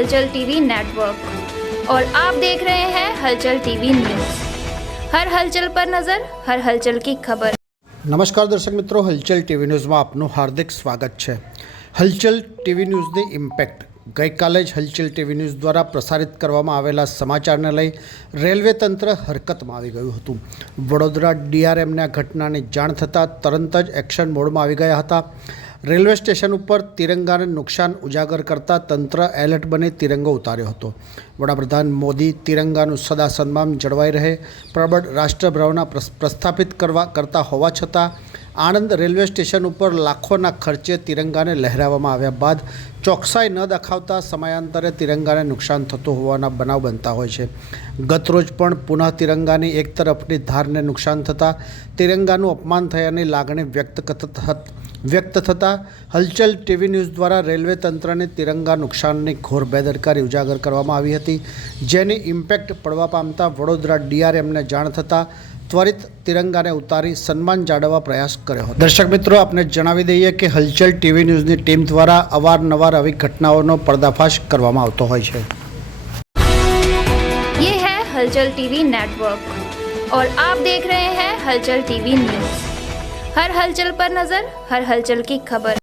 हलचल TV network और आप देख रहे हैं हलचल टीवी न्यूज़। हर हलचल पर नजर, हर हलचल की खबर। नमस्कार दर्शक मित्रों, हलचल टीवी न्यूज़ में आपનું हार्दिक स्वागत है। हलचल टीवी न्यूज़ની ઇમ્પેક્ટ ગઈકાલે જ હલચલ ટીવી ન્યૂઝ દ્વારા પ્રસારિત કરવામાં આવેલા સમાચારને લઈ રેલવે તંત્ર હરકતમાં આવી ગયું હતું। વડોદરા ડીઆરએમને આ ઘટનાની જાણ થતાં તરત જ એક્શન મોડમાં આવી ગયા હતા। રેલવે સ્ટેશન ઉપર તિરંગાને નુકસાન ઉજાગર કરતા તંત્ર એલર્ટ બની તિરંગો ઉતાર્યો હતો। વડાપ્રધાન મોદી તિરંગાનું સદા સન્માન જળવાઈ રહે પ્રબળ રાષ્ટ્રભાવના પ્રસ્થાપિત કરતા હોવા છતાં આણંદ રેલવે સ્ટેશન ઉપર લાખોના ખર્ચે તિરંગાને લહેરાવવામાં આવ્યા બાદ ચોકસાઈ ન દાખવતા સમયાંતરે તિરંગાને નુકસાન થતું હોવાના બનાવ બનતા હોય છે। ગતરોજ પણ પુનઃ તિરંગાની એક તરફની ધારને નુકસાન થતાં તિરંગાનું અપમાન થયાની લાગણી વ્યક્ત થતાં હલચલ ટીવી ન્યૂઝ દ્વારા રેલવે તંત્રને તિરંગા નુકસાનની ઘોર બેદરકારી ઉજાગર કરવામાં આવી હતી, જેની ઇમ્પેક્ટ પડવા પામતા વડોદરા ડીઆરએમને જાણ થતાં त्वरित तिरंगा ने उतारी सन्मान जाळववा प्रयास कर्यो हतो। दर्शक मित्रों, आपने जणावी दईए कि हलचल टीवी न्यूज़नी टीम द्वारा अवारनवार आवी घटनाओनो पर्दाफाश करवामां आवतो होय छे। ये है हलचल टीवी नेटवर्क और आप देख रहे हैं हलचल टीवी न्यूज़। हर हलचल पर नजर, हर हलचल की खबर।